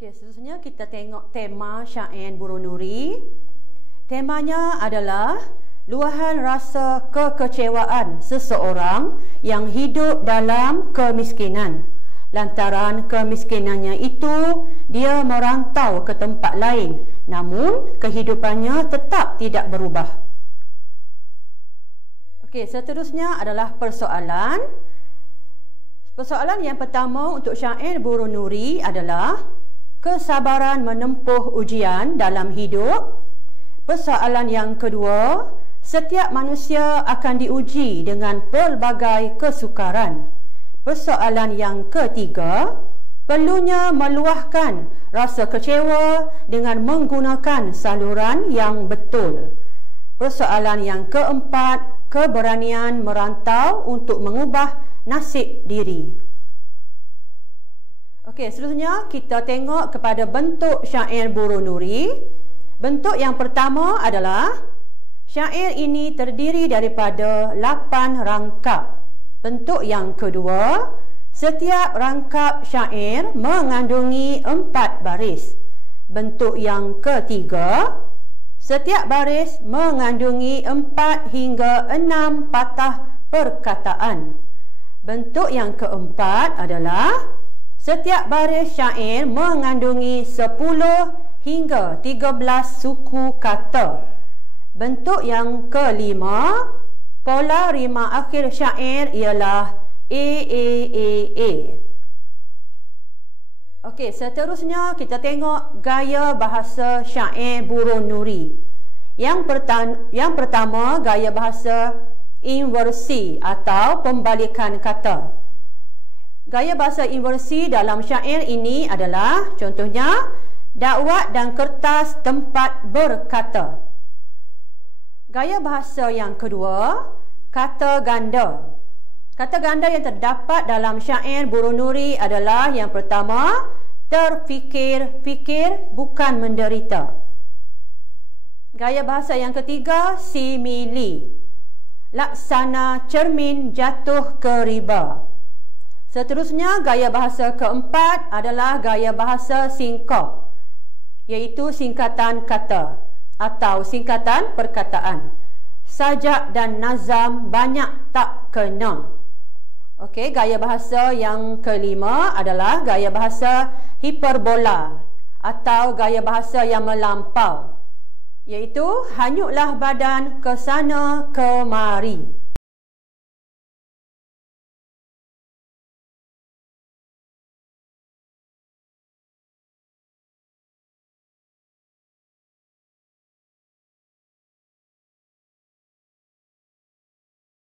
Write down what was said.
Okey, seterusnya kita tengok tema syair Burung Nuri. Temanya adalah luahan rasa kekecewaan seseorang yang hidup dalam kemiskinan. Lantaran kemiskinannya itu, dia merantau ke tempat lain, namun kehidupannya tetap tidak berubah. Okey, seterusnya adalah persoalan. Persoalan yang pertama untuk syair Burung Nuri adalah kesabaran menempuh ujian dalam hidup. Persoalan yang kedua, setiap manusia akan diuji dengan pelbagai kesukaran. Persoalan yang ketiga, perlunya meluahkan rasa kecewa dengan menggunakan saluran yang betul. Persoalan yang keempat, keberanian merantau untuk mengubah nasib diri. Okey, seterusnya kita tengok kepada bentuk syair Burung Nuri. Bentuk yang pertama adalah syair ini terdiri daripada 8 rangkap. Bentuk yang kedua, setiap rangkap syair mengandungi 4 baris. Bentuk yang ketiga, setiap baris mengandungi 4 hingga 6 patah perkataan. Bentuk yang keempat adalah setiap baris syair mengandungi 10 hingga 13 suku kata. Bentuk yang kelima, pola rima akhir syair ialah A. Okey, seterusnya kita tengok gaya bahasa syair Burung Nuri. Yang pertama, gaya bahasa inversi atau pembalikan kata. Gaya bahasa inversi dalam syair ini adalah contohnya dakwat dan kertas tempat berkata. Gaya bahasa yang kedua, kata ganda. Kata ganda yang terdapat dalam syair Burung Nuri adalah yang pertama, terfikir, fikir bukan menderita. Gaya bahasa yang ketiga, simili. Laksana cermin jatuh ke riba. Seterusnya, gaya bahasa keempat adalah gaya bahasa singkop, iaitu singkatan kata atau singkatan perkataan. Sajak dan nazam banyak tak kena. Okey, gaya bahasa yang kelima adalah gaya bahasa hiperbola atau gaya bahasa yang melampau, iaitu hanyutlah badan ke sana kemari.